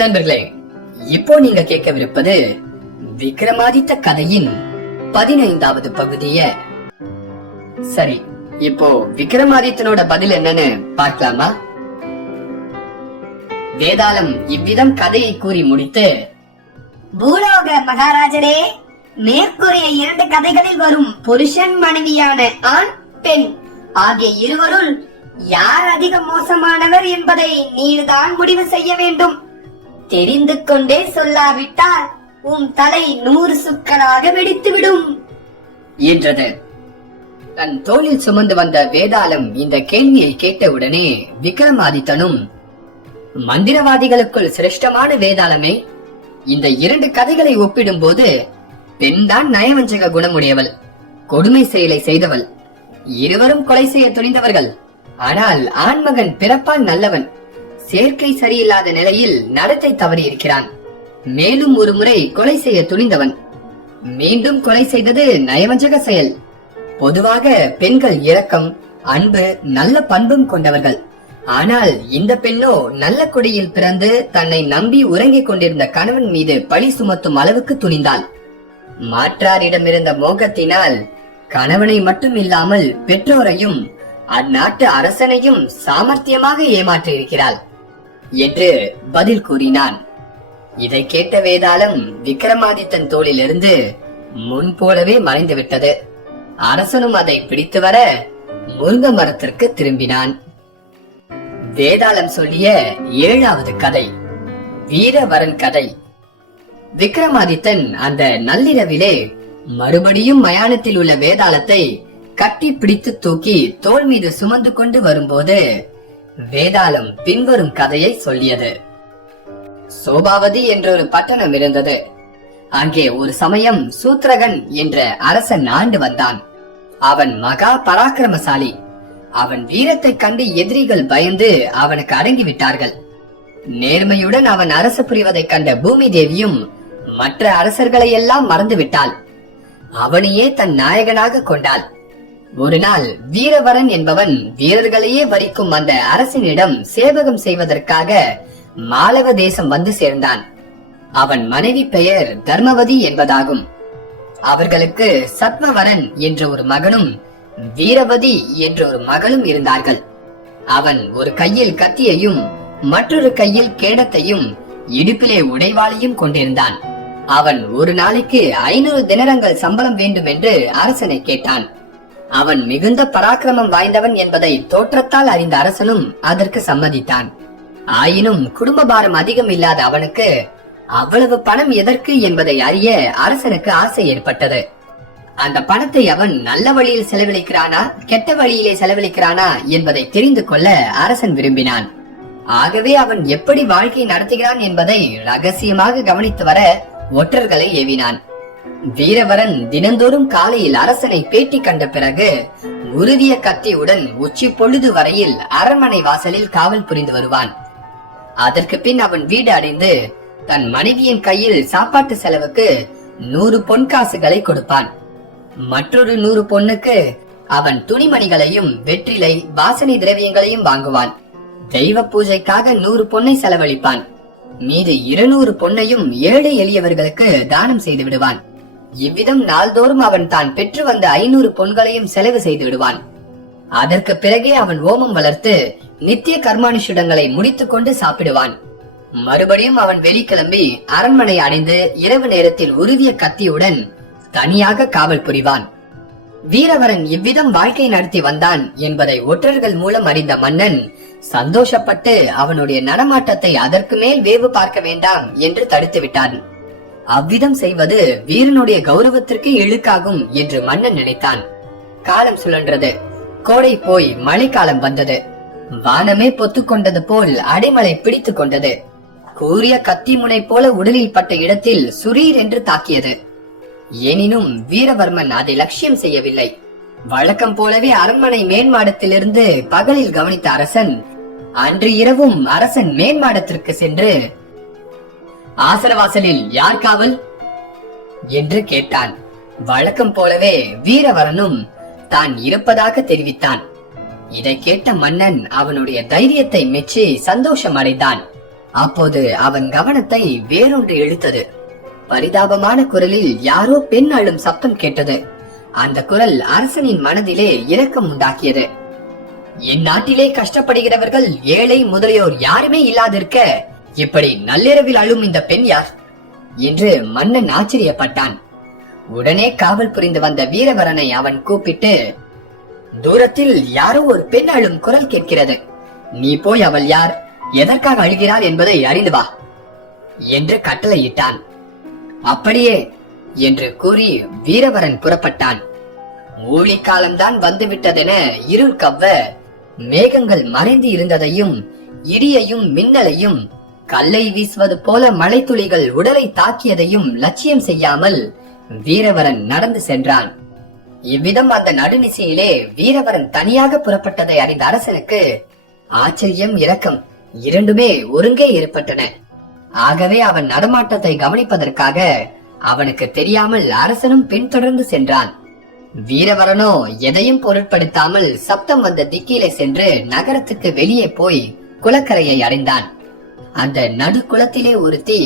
நண்பர்களே, இப்போ நீங்க கேட்கவிருப்பது விக்ரமாதித்த கதையின் 15வது பகுதிய. சரி, இப்போ விக்ரமாதித்தனோட பதில் என்னன்னு பார்க்கலாமா? வேதாளம் இவ்விதம் கதையை கூறி முடித்து, பூலோக மகாராஜரே, மேற்கூறிய 2 கதைகளில் வரும் புருஷன் மனைவியான ஆண் பெண் ஆகிய இருவருள் யார் அதிக மோசமானவர் என்பதை நீர்தான் முடிவு செய்ய வேண்டும். தெரிந்து கொண்டே சொல்லாவிட்டால் உன் தலை 100 சுக்களாக வெடித்துவிடும் என்றது. தன் தோளில் சுமந்து வந்த வேதாளம் இந்த கேள்வியை கேட்டவுடனே விக்ரமாதித்தனும், மந்திரவாதிகளுக்குள் சிரேஷ்டமான வேதாளமே, இந்த 2 கதைகளை ஒப்பிடும் போது பெண்தான் நயவஞ்சக குணமுடையவள், கொடுமை செயலை செய்தவள். இருவரும் கொலை செய்ய துணிந்தவர்கள். ஆனால் ஆண்மகன் பிறப்பால் நல்லவன், சேர்க்கை சரியில்லாத நிலையில் நடத்தை தவறி இருக்கிறான். மேலும் ஒரு முறை கொலை செய்ய துணிந்தவன், மீண்டும் கொலை செய்தது நயவஞ்சக செயல். பொதுவாக பெண்கள் இரக்கம், அன்பு, நல்ல பண்பும் கொண்டவர்கள். ஆனால் இந்த பெண்ணோ நல்ல குடியில் பிறந்து தன்னை நம்பி உறங்கிக் கொண்டிருந்த கணவன் மீது பழி சுமத்தும் அளவுக்கு துணிந்தாள். மாற்றாரிடமிருந்த மோகத்தினால் கணவனை மட்டும் இல்லாமல் பெற்றோரையும் அந்நாட்டு அரசனையும் சாமர்த்தியமாக ஏமாற்றி இருக்கிறாள் என்று பதில் கூறினான். இதை கேட்ட வேதாளம் விக்ரமாதித்தன் தோளிலிருந்து முன் போலவே மறைந்து விட்டது. அரசனும் அதை பிடித்து வர முருங்க மரத்திற்கு திரும்பினான். வேதாளம் சொல்லிய 7வது கதை, வீரவரன் கதை. விக்ரமாதித்தன் அந்த நள்ளிரவிலே மறுபடியும் மயானத்தில் உள்ள வேதாளத்தை கட்டி பிடித்து தூக்கி தோள் மீது சுமந்து கொண்டு வரும்போது வேதாளம் பின்வரும் கதையை சொல்லியது. சோபாவதி என்ற ஒரு பட்டணம் இருந்தது. அங்கே ஒரு சமயம் சூத்ரகன் என்ற அரசன் ஆண்டு வந்தான். அவன் மகா பராக்கிரமசாலி. அவன் வீரத்தை கண்டு எதிரிகள் பயந்து அவனுக்கு அடங்கிவிட்டார்கள். நேர்மையுடன் அவன் அரசு புரிவதை கண்ட பூமி தேவியும் மற்ற அரசர்களை எல்லாம் மறந்துவிட்டாள். அவனையே தன் நாயகனாக கொண்டாள். ஒரு நாள் வீரவரன் என்பவன் வீரர்களையே வரிக்கும் அந்த அரசனிடம் சேவகம் செய்வதற்காக மாலவ தேசம் வந்து சேர்ந்தான். அவன் மனைவி பெயர் தர்மவதி என்பதாகும். அவர்களுக்கு சத்மவரன் என்ற ஒரு மகனும் வீரவதி என்ற ஒரு மகளும் இருந்தார்கள். அவன் ஒரு கையில் கத்தியையும் மற்றொரு கையில் கேடத்தையும் இடுப்பிலே உடைவாளையும் கொண்டிருந்தான். அவன் ஒரு நாளைக்கு 500 தினரங்கள் சம்பளம் வேண்டும் என்று அரசனை கேட்டான். அவன் மிகுந்த பராக்கிரமம் வாய்ந்தவன் என்பதை தோற்றத்தால் அறிந்த அரசனும் அதற்கு சம்மதித்தான். ஆயினும் குடும்ப பாரம் அதிகம் இல்லாத அவனுக்கு அவ்வளவு பணம் எதற்கு என்பதை அறிய அரசனுக்கு ஆசை ஏற்பட்டது. அந்த பணத்தை அவன் நல்ல வழியில் செலவழிக்கிறானா கெட்ட வழியிலே செலவழிக்கிறானா என்பதை தெரிந்து கொள்ள அரசன் விரும்பினான். ஆகவே அவன் எப்படி வாழ்க்கை நடத்துகிறான் என்பதை ரகசியமாக கவனித்து வர ஒற்றர்களை ஏவினான். வீரவரன் தினந்தோறும் காலையில் அரசனை பேட்டி கண்ட பிறகு உருவிய கத்தியுடன் உச்சி பொழுது வரையில் அரண்மனை வாசலில் காவல் புரிந்து வருவான். அதற்கு பின் அவன் வீடு அடைந்து தன் மனைவியின் கையில் சாப்பாட்டு செலவுக்கு 100 பொன்காசுகளை கொடுப்பான். மற்றொரு 100 பொன்னுக்கு அவன் துணிமணிகளையும் வெற்றிலை வாசனை திரவியங்களையும் வாங்குவான். தெய்வ பூஜைக்காக 100 பொன்னை செலவழிப்பான். மீது 200 பொன்னையும் ஏழை எளியவர்களுக்கு தானம் செய்து விடுவான். இவ்விதம் நாள்தோறும் அவன் தான் பெற்று வந்த 500 பொன்களையும் செலவு செய்து விடுவான். அதற்கு பிறகே அவன் ஓமம் வளர்த்து நித்திய கர்மானுஷுடங்களை முடித்துக் கொண்டு சாப்பிடுவான். மறுபடியும் அவன் வெளிக்கிளம்பி அரண்மனை அடைந்து இரவு நேரத்தில் உருவிய கத்தியுடன் தனியாக காவல் புரிவான். வீரவரன் இவ்விதம் வாழ்க்கை நடத்தி வந்தான் என்பதை ஒற்றர்கள் மூலம் அறிந்த மன்னன் சந்தோஷப்பட்டு அவனுடைய நடமாட்டத்தை அதற்கு மேல் வேவு பார்க்க வேண்டாம் என்று தடுத்து விட்டான். அவ்விதம் செய்வது வீரனுடைய கௌரவத்திற்கு இழுக்காகும் என்று மன்னன் நினைத்தான். காலம் சுழன்றது. கோடை போய் மழைக்காலம் வந்தது. வானமே பொத்துக் கொண்டது போல் அடைமழை பிடித்துக் கொண்டது. கூரிய கத்தி முனை போல உடலில் பட்ட இடத்தில் சுரீர் என்று தாக்கியது. எனினும் வீரவர்மன் அதை லட்சியம் செய்யவில்லை. வழக்கம் போலவே அரண்மனை மேன்மாடத்திலிருந்து பகலில் கவனித்த அரசன் அன்று இரவும் அரசன் மேன்மாடத்திற்கு சென்று, ஆசனவாசலில் யார் காவல் என்று கேட்டான். வழக்கம் போலவே வீரவரனும் தான் இருப்பதாக தெரிவித்தான். இதை கேட்ட மன்னன் அவனுடைய தைரியத்தை மெச்சி சந்தோஷம் அடைந்தான். அப்போது அவன் கவனத்தை வேறொன்று இழுத்தது. பரிதாபமான குரலில் யாரோ பெண் அழும் சப்தம் கேட்டது. அந்த குரல் அரசனின் மனதிலே இரக்கம் உண்டாக்கியது. என் நாட்டிலே கஷ்டப்படுகிறவர்கள் ஏழை முதலியோர் யாருமே இல்லாதிருக்க இப்படி நள்ளிரவில் அழும் இந்த பெண் யார் என்று மன்னன் ஆச்சரியப்பட்டான். உடனே காவல் புரிந்து வந்த வீரவரனை அவன் கூப்பிட்டு, தூரத்தில் யாரோ ஒரு பெண் அழும் குரல் கேட்கிறது. நீ போய் அவள் யார், எதற்காக அழுகிறாள் என்பதை அறிந்து வா என்று கட்டளையிட்டான். அப்படியே என்று கூறி வீரவரன் புறப்பட்டான். ஊழிக்காலம்தான் வந்துவிட்டதென இருள் கவ்வ மேகங்கள் மறைந்து இருந்ததையும் இடியையும் மின்னலையும் கல்லை வீசுவது போல மழைத்துளிகள் உடலை தாக்கியதையும் லட்சியம் செய்யாமல் வீரவரன் நடந்து சென்றான். இவ்விதம் அந்த நடுநிசையிலே வீரவரன் தனியாக புறப்பட்டதை அறிந்த அரசனுக்கு ஆச்சரியம், இரக்கம் இரண்டுமே ஒருங்கே ஏற்பட்டன. ஆகவே அவன் நடமாட்டத்தை கவனிப்பதற்காக அவனுக்கு தெரியாமல் அரசனும் பின்தொடர்ந்து சென்றான். வீரவரனோ எதையும் பொருட்படுத்தாமல் சப்தம் வந்த திக்கிலே சென்று நகரத்துக்கு வெளியே போய் குளக்கரையை அடைந்தான். அந்த நடு குளத்திலே ஒருத்தி,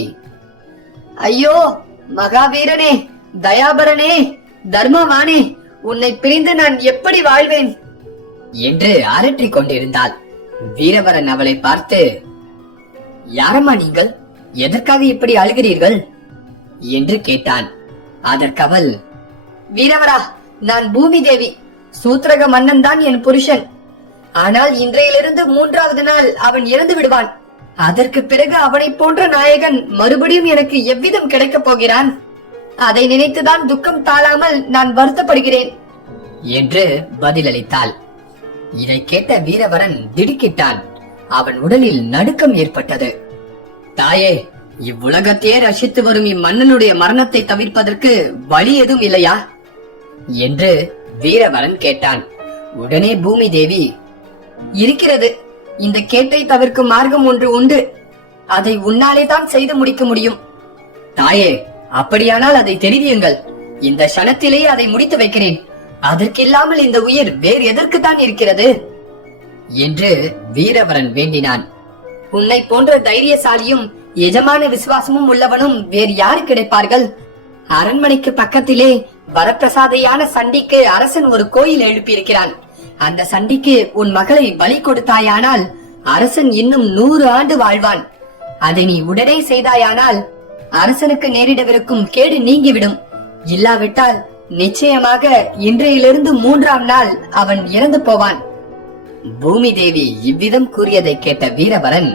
ஐயோ மகாவீரனே, தயாபரனே, தர்மவானே, உன்னை பிரிந்து நான் எப்படி வாழ்வேன் என்று அரற்றிக் கொண்டிருந்தாள். வீரவரன் அவளை பார்த்து, யாரம்மா நீங்கள், எதற்காக இப்படி அழுகிறீர்கள் என்று கேட்டான். அதற்கவள், வீரவரா, நான் பூமி தேவி, சூத்ரக மன்னன் தான் என் புருஷன். ஆனால் இன்றையிலிருந்து 3வது நாள் அவன் இறந்து விடுவான். அதற்கு பிறகு அவனை போன்ற நாயகன் மறுபடியும் எனக்கு எவ்விதம் கிடைக்கப் போகிறான்? அதை நினைத்துதான் துக்கம் தாழாமல் நான் வருத்தப்படுகிறேன் என்று பதிலளித்தாள். இதை கேட்ட வீரவரன் திடுக்கிட்டான். அவன் உடலில் நடுக்கம் ஏற்பட்டது. தாயே, இவ்வுலகத்தையே ரசித்து வரும் இம்மன்னனுடைய மரணத்தை தவிர்ப்பதற்கு வழி எதுவும் இல்லையா என்று வீரவரன் கேட்டான். உடனே பூமி தேவி, இருக்கிறது. இந்த கேட்டை தவிர்க்கும் மார்க்கம் ஒன்று உண்டு. அதை உன்னாலே தான் செய்து முடிக்க முடியும். தாயே, அப்படியானால் அதை தெரிவியுங்கள். இந்த க்ஷணத்திலேயே அதை முடித்து வைக்கிறேன். அதற்கில்லாமல் இந்த உயிர் வேறு எதற்குத்தான் இருக்கிறது என்று வீரவரன் வேண்டினான். உன்னை போன்ற தைரியசாலியும் எஜமான விசுவாசமும் உள்ளவனும் வேறு யாரு கிடைப்பார்கள்? அரண்மனைக்கு பக்கத்திலே வரப்பிரசாதையான சண்டிக்கு அரசன் ஒரு கோயில் எழுப்பியிருக்கிறான். அந்த சண்டிக்கு உன் மகளை பலி கொடுத்தாயானால் அரசன் இன்னும் 100 ஆண்டு வாழ்வான். அதை நீ உடனே செய்தாயானால் அரசனுக்கு நேரிடவிருக்கும் கேடு நீங்கிவிடும். இல்லாவிட்டால் நிச்சயமாக இன்றையிலிருந்து 3ஆம் நாள் அவன் இறந்து போவான். பூமி தேவி இவ்விதம் கூறியதை கேட்ட வீரவரன்,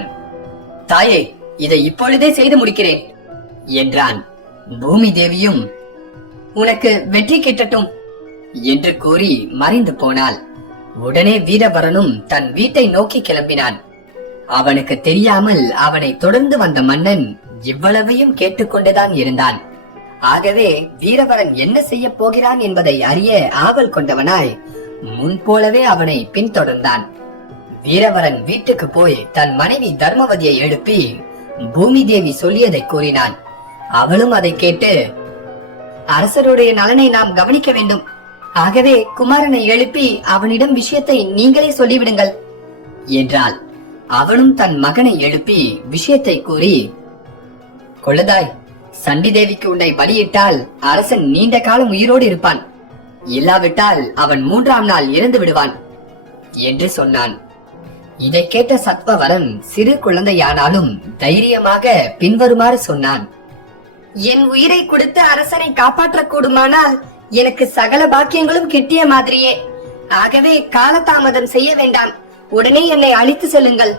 தாயே, இதை இப்பொழுதே செய்து முடிக்கிறேன் என்றான். பூமி தேவியும், உனக்கு வெற்றி கிட்டட்டும் என்று கூறி மறைந்து போனாள். உடனே வீரவரனும் தன் வீட்டை நோக்கி கிளம்பினான். அவனுக்கு தெரியாமல் அவனை தொடர்ந்து வந்த மன்னன் இவ்வளவையும் கேட்டுக்கொண்டுதான் இருந்தான். ஆகவே வீரவரன் என்ன செய்ய போகிறான் என்பதை அறிய ஆவல் கொண்டவனாய் முன்போலவே அவனை பின்தொடர்ந்தான். வீரவரன் வீட்டுக்கு போய் தன் மனைவி தர்மவதியை எழுப்பி பூமி தேவி சொல்லியதை கூறினான். அவளும் அதை கேட்டு, அரசருடைய நலனை நாம் கவனிக்க வேண்டும். ஆகவே குமாரனை எழுப்பி அவனிடம் விஷயத்தை நீங்களே சொல்லிவிடுங்கள் என்றாள். அவனும் தன் மகனை எழுப்பி விஷயத்தை கூறி, கொள்ளதாய், சண்டி தேவிக்கு உன்னை பலியிட்டால் அரசன் நீண்ட காலம் உயிரோடு இருப்பான். இல்லாவிட்டால் அவன் 3ஆம் நாள் இறந்து விடுவான் என்று சொன்னான். இதை கேட்ட சத்வவரன் சிறு குழந்தையானாலும் தைரியமாக பின்வருமாறு சொன்னான். என் உயிரை கொடுத்து அரசனை காப்பாற்ற கூடுமானால் எனக்கு சகல பாக்கியங்களும் கிட்டிய மாதிரியே. ஆகவே காலதாமதம் செய்ய வேண்டாம், உடனே என்னை அழைத்து செல்லுங்கள்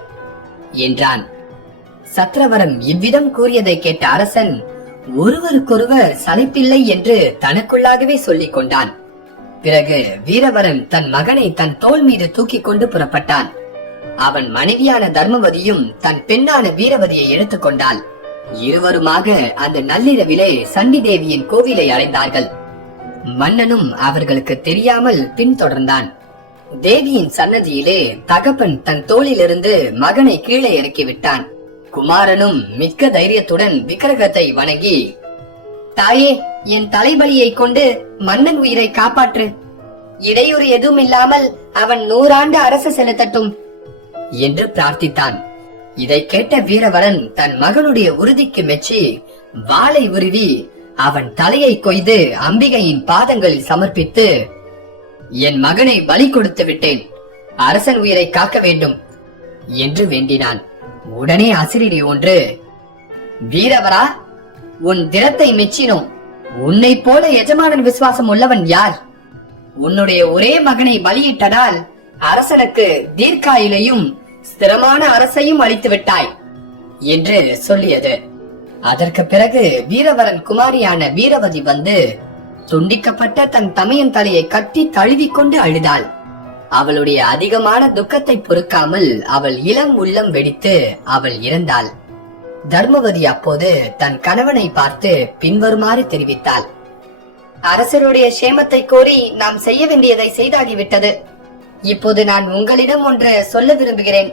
என்றான். சத்ரவரன் இவ்விதம் கூறியதை கேட்ட அரசன் ஒருவருக்கொருவர் சலிப்பில்லை என்று தனக்குள்ளாகவே சொல்லிக் கொண்டான். பிறகு வீரவரன் தன் மகனை தன் தோள் மீது தூக்கி கொண்டு புறப்பட்டான். அவன் மனைவியான தர்மவதியும் தன் பெண்ணான வீரவதியை எடுத்துக் கொண்டாள். இருவருமாக அந்த நள்ளிரவிலே சண்டி தேவியின் கோவிலை அடைந்தார்கள். மன்னனும் அவர்களுக்கு தெரியாமல் பின்தொடர்ந்தான். தேவியின் சன்னதியிலே தகப்பன் தன் தோளிலிருந்து மகனை கீழே இறக்கிவிட்டான். குமாரனும் மிக்க தைரியத்துடன் விக்கிரகத்தை வணங்கி, தாயே, என் தலைபலியை கொண்டு மன்னன் உயிரை காப்பாற்று. இடையூறு எதுவும் இல்லாமல் அவன் 100 ஆண்டு அரசு செலுத்தட்டும் என்று பிரார்த்தித்தான். இதை கேட்ட வீரவரன் தன் மகனுடைய உறுதிக்கு மெச்சி வாளை உருவி அவன் தலையை கொய்து அம்பிகையின் பாதங்களில் சமர்ப்பித்து, என் மகனை பலி கொடுத்து விட்டேன், அரசன் உயிரை காக்க வேண்டும் என்று வேண்டினான். உடனே அசிரிடி ஒன்று, வீரவரா, உன் திறத்தை மெச்சினோம். உன்னை போல எஜமானன் விசுவாசம் உள்ளவன் யார்? உன்னுடைய ஒரே மகனை பலியிட்டதால் அரசனுக்கு தீர்க்காயிலையும் ஸ்திரமான அரசையும் அளித்து விட்டாய் என்று சொல்லியது. அதற்கு பிறகு வீரவரன் குமாரியான வீரவதி வந்து துண்டிக்கப்பட்ட தன் தமையன் தலையை கட்டி தழுவிக்கொண்டு அழுதாள். அவளுடைய அதிகமான துக்கத்தை பொறுக்காமல் அவள் இளம் உள்ளம் வெடித்து அவள் இறந்தாள். தர்மவதி அப்போது தன் கணவனை பார்த்து பின்வருமாறு தெரிவித்தாள். அரசருடைய சேமத்தை கோரி நாம் செய்ய வேண்டியதை செய்தாகிவிட்டது. இப்போது நான் உங்களிடம் ஒன்று சொல்ல விரும்புகிறேன்.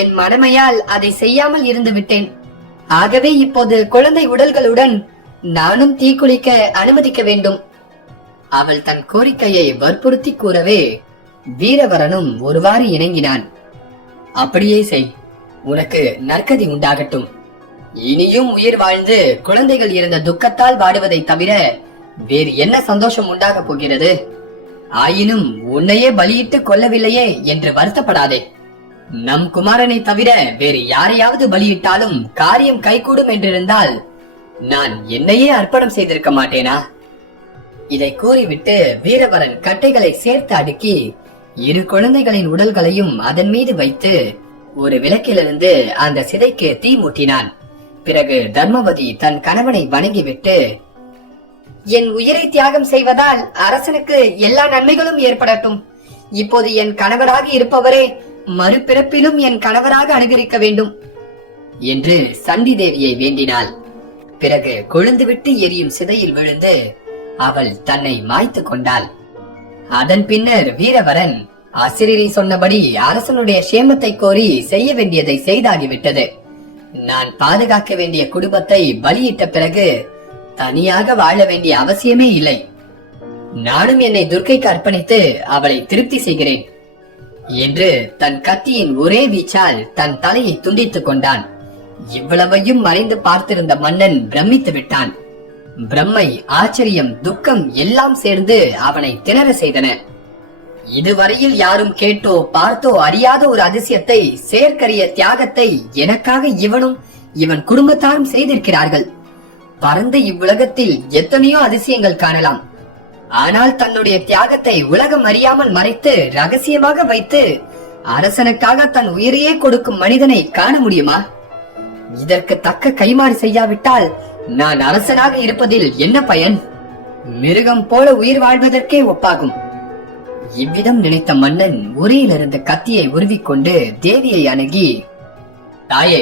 என் மடமையால் அதை செய்யாமல் இருந்து விட்டேன். ஆகவே இப்போது குழந்தை உடல்களுடன் நானும் தீக்குளிக்க அனுமதிக்க வேண்டும். அவள் தன் கோரிக்கையை வற்புறுத்தி கூறவே வீரவரனும் ஒருவாறு இணங்கினான். அப்படியே செய், உனக்கு நற்கதி உண்டாகட்டும். இனியும் உயிர் வாழ்ந்து குழந்தைகள் இருந்த துக்கத்தால் வாடுவதை தவிர வேறு என்ன சந்தோஷம் உண்டாக போகிறது? ஆயினும் உன்னையே பலியிட்டு கொல்லவில்லையே என்று வருத்தப்படாதே. நம் குமாரனை தவிர வேறு யாரையாவது பலியிட்டாலும் காரியம் கைகூடும் என்றிருந்தால் நான் என்னையே அர்ப்பணம் செய்திருக்க மாட்டேனா? இதை கூறிவிட்டு வீரவரன் கட்டைகளை சேர்த்து அடுக்கி இரு குழந்தைகளின் உடல்களையும் அதன் மீது வைத்து ஒரு விளக்கிலிருந்து அந்த சிதைக்கு தீ மூட்டினான். பிறகு தர்மவதி தன் கணவனை வணங்கிவிட்டு, என் உயிரை தியாகம் செய்வதால் அரசனுக்கு எல்லா நன்மைகளும் ஏற்படட்டும். இப்போது என் கணவராக இருப்பவரே மறுபிறப்பிலும் என் கணவராக அனுகரிக்க வேண்டும் என்று சண்டி தேவியை வேண்டினாள். பிறகு கொழுந்துவிட்டு எரியும் சிதையில் விழுந்து அவள் தன்னை மாய்த்து கொண்டாள். அதன் பின்னர் வீரவரன் அசிரிரி சொன்னபடி அரசனுடைய சேமத்தை கோரி செய்ய வேண்டியதை செய்தாகிவிட்டது. நான் பாதுகாக்க வேண்டிய குடும்பத்தை பலியிட்ட பிறகு தனியாக வாழ வேண்டிய அவசியமே இல்லை. நானும் என்னை துர்க்கைக்கு அர்ப்பணித்து அவளை திருப்தி செய்கிறேன் என்று தன் கத்தியின் ஒரே வீச்சால் தன் தலையை துண்டித்துக் கொண்டான். இவ்வளவையும் மறைந்து பார்த்திருந்த மன்னன் பிரமித்து விட்டான். பிரம்மை, ஆச்சரியம், துக்கம் எல்லாம் சேர்ந்து அவனை திணற செய்தன. இதுவரையில் யாரும் கேட்டோ பார்த்தோ அறியாத ஒரு அதிசயத்தை, செயற்கரிய தியாகத்தை எனக்காக இவனும் இவன் குடும்பத்தாரும் செய்திருக்கிறார்கள். பரந்த இவ்வுலகத்தில் எத்தனையோ அதிசயங்கள் காணலாம். ஆனால் தன்னுடைய தியாகத்தை உலகம் அறியாமல் மறைத்து ரகசியமாக வைத்து அரசனுக்காக தன் உயிரையே கொடுக்கும் மனிதனை காண முடியுமா? இதற்கு தக்க கைமாறு செய்யாவிட்டால் நான் அரசனாக இருப்பதில் என்ன பயன்? மிருகம் போல உயிர் வாழ்வதற்கே ஒப்பாகும். இவ்விதம் நினைத்த மன்னன் உரையிலிருந்த கத்தியை உருவிக்கொண்டு தேவியை அணுகி, தாயே,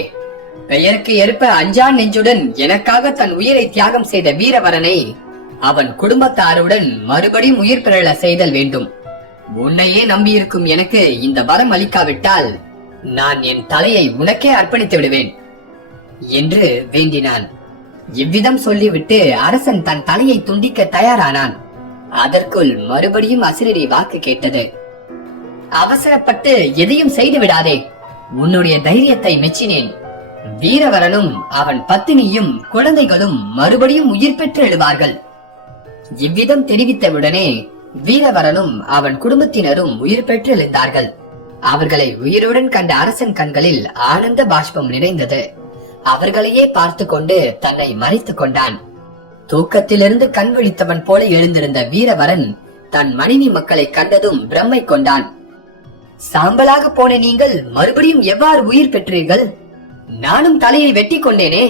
பெயருக்கு ஏற்ப அஞ்சான் நெஞ்சுடன் எனக்காக தன் உயிரை தியாகம் செய்த வீரவரனை அவன் குடும்பத்தாருடன் மறுபடியும் உயிர் பெறல செய்தல் வேண்டும். உன்னையே நம்பியிருக்கும் எனக்கு இந்த வரம் அளிக்காவிட்டால் நான் என் தலையை உனக்கே அர்ப்பணித்து விடுவேன் என்று வேண்டினான். இவ்விதம் சொல்லிவிட்டு அரசன் தன் தலையை துண்டிக்க தயாரானான். அதற்குள் மறுபடியும் அசிரிரி வாக்கு கேட்டது. அவசரப்பட்டு எதையும் செய்து விடாதே. உன்னுடைய தைரியத்தை மெச்சினேன். வீரவரனும் அவன் பத்தினியும் குழந்தைகளும் மறுபடியும் உயிர் பெற்று எழுவார்கள். இவ்விதம் தெரிவித்தவுடனே வீரவரனும் அவன் குடும்பத்தினரும் உயிர் பெற்று எழுந்தார்கள். அவர்களை உயிருடன் கண்ட அரசன் கண்களில் ஆனந்த பாஷ்பம் நிறைந்தது. அவர்களையே பார்த்து கொண்டு தன்னை மறைத்துக் கொண்டான். தூக்கத்திலிருந்து கண் விழித்தவன் போல எழுந்திருந்த வீரவரன் தன் மனைவி மக்களை கண்டதும் பிரம்மை கொண்டான். சாம்பலாக போன நீங்கள் மறுபடியும் எவ்வாறு உயிர் பெற்றீர்கள்? நானும் தலையை வெட்டி கொண்டேனே.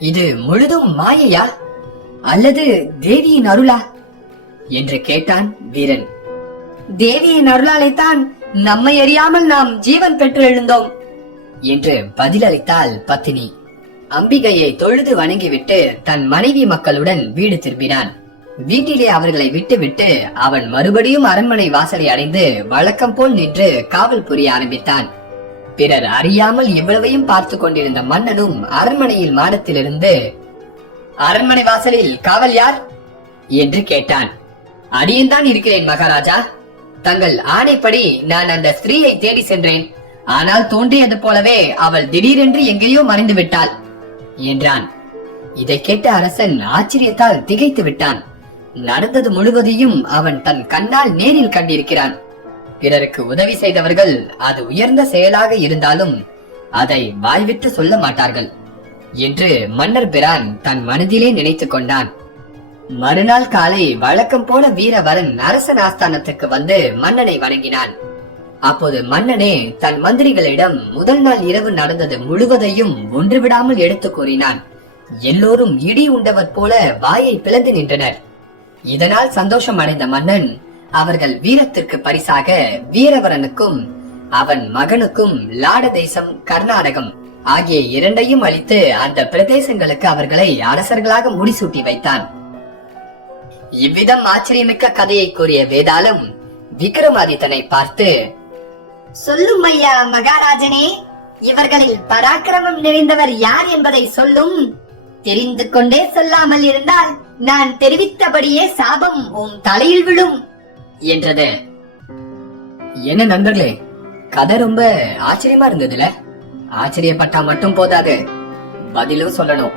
இது முழுதும் மாயையா அல்லது தேவியின் அருளா என்று கேட்டான் வீரன். தேவியின் அருளாலைத்தான் நம்மை அறியாமல் நாம் ஜீவன் பெற்று எழுந்தோம் என்று பதிலளித்தாள் பத்தினி. அம்பிகையை தொழுது வணங்கிவிட்டு தன் மனைவி மக்களுடன் வீடு திரும்பினான். வீட்டிலே அவர்களை விட்டுவிட்டு அவன் மறுபடியும் அரண்மனை வாசலை அடைந்து வழக்கம் போல் நின்று காவல் புரிய ஆரம்பித்தான். பிறர் அறியாமல் இவ்வளவையும் பார்த்து கொண்டிருந்த மன்னனும் அரண்மனையில் மாடத்திலிருந்து, அரண்மனை வாசலில் காவல் யார் என்று கேட்டான். அடியேன் தான் இருக்கிறேன் மகாராஜா. தங்கள் ஆணைப்படி நான் அந்த ஸ்திரீயை தேடி சென்றேன். ஆனால் தோன்றியது போலவே அவள் திடீரென்று எங்கேயோ மறைந்து விட்டாள் என்றான். இதை கேட்ட அரசன் ஆச்சரியத்தால் திகைத்து விட்டான். நடந்தது முழுவதையும் அவன் தன் கண்ணால் நேரில் கண்டிருக்கிறான். பிறருக்கு உதவி செய்தவர்கள் அது உயர்ந்த செயலாக இருந்தாலும் அதை வாய்விட்டு சொல்ல மாட்டார்கள் என்று மன்னர் பிரான் தன் மனதிலே நினைத்துக் கொண்டான். மறுநாள் காலை வழக்கம் போல வீரவரன் அரசன் ஆஸ்தானத்துக்கு வந்து மன்னனை வணங்கினான். அப்போது மன்னனே தன் மந்திரிகளிடம் முதல் நாள் இரவு நடந்தது முழுவதையும் ஒன்றுவிடாமல் எடுத்து கூறினான். எல்லோரும் இடி உண்டவர் போல வாயை பிளந்து நின்றனர். இதனால் சந்தோஷம் அடைந்த மன்னன் அவர்கள் வீரத்திற்கு பரிசாக வீரவரனுக்கும் அவன் மகனுக்கும் லாட தேசம், கர்நாடகம் ஆகிய இரண்டையும் அளித்து அந்த பிரதேசங்களுக்கு அவர்களை அரசர்களாக முடிசூட்டி வைத்தான். இவ்விதம் ஆச்சரியமிக்க கதையை கூறிய வேதாளம் விக்ரமாதித்தனை பார்த்து, சொல்லும் ஐயா மகாராஜனே, இவர்களில் பராக்கிரமம் நிறைந்தவர் யார் என்பதை சொல்லும். தெரிந்து கொண்டே சொல்லாமல் இருந்தால் நான் தெரிவித்தபடியே சாபம் உன் தலையில் விழும் என்றது. என்ன நண்பர்களே, கதை ரொம்ப ஆச்சரியமா இருந்ததுல? ஆச்சரியப்பட்டா மட்டும் போதாது, பதிலும் சொல்லணும்.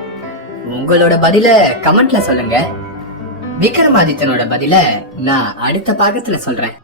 உங்களோட பதில கமெண்ட்ல சொல்லுங்க. விக்ரமாதித்தனோட பதில நான் அடுத்த பாகத்துல சொல்றேன்.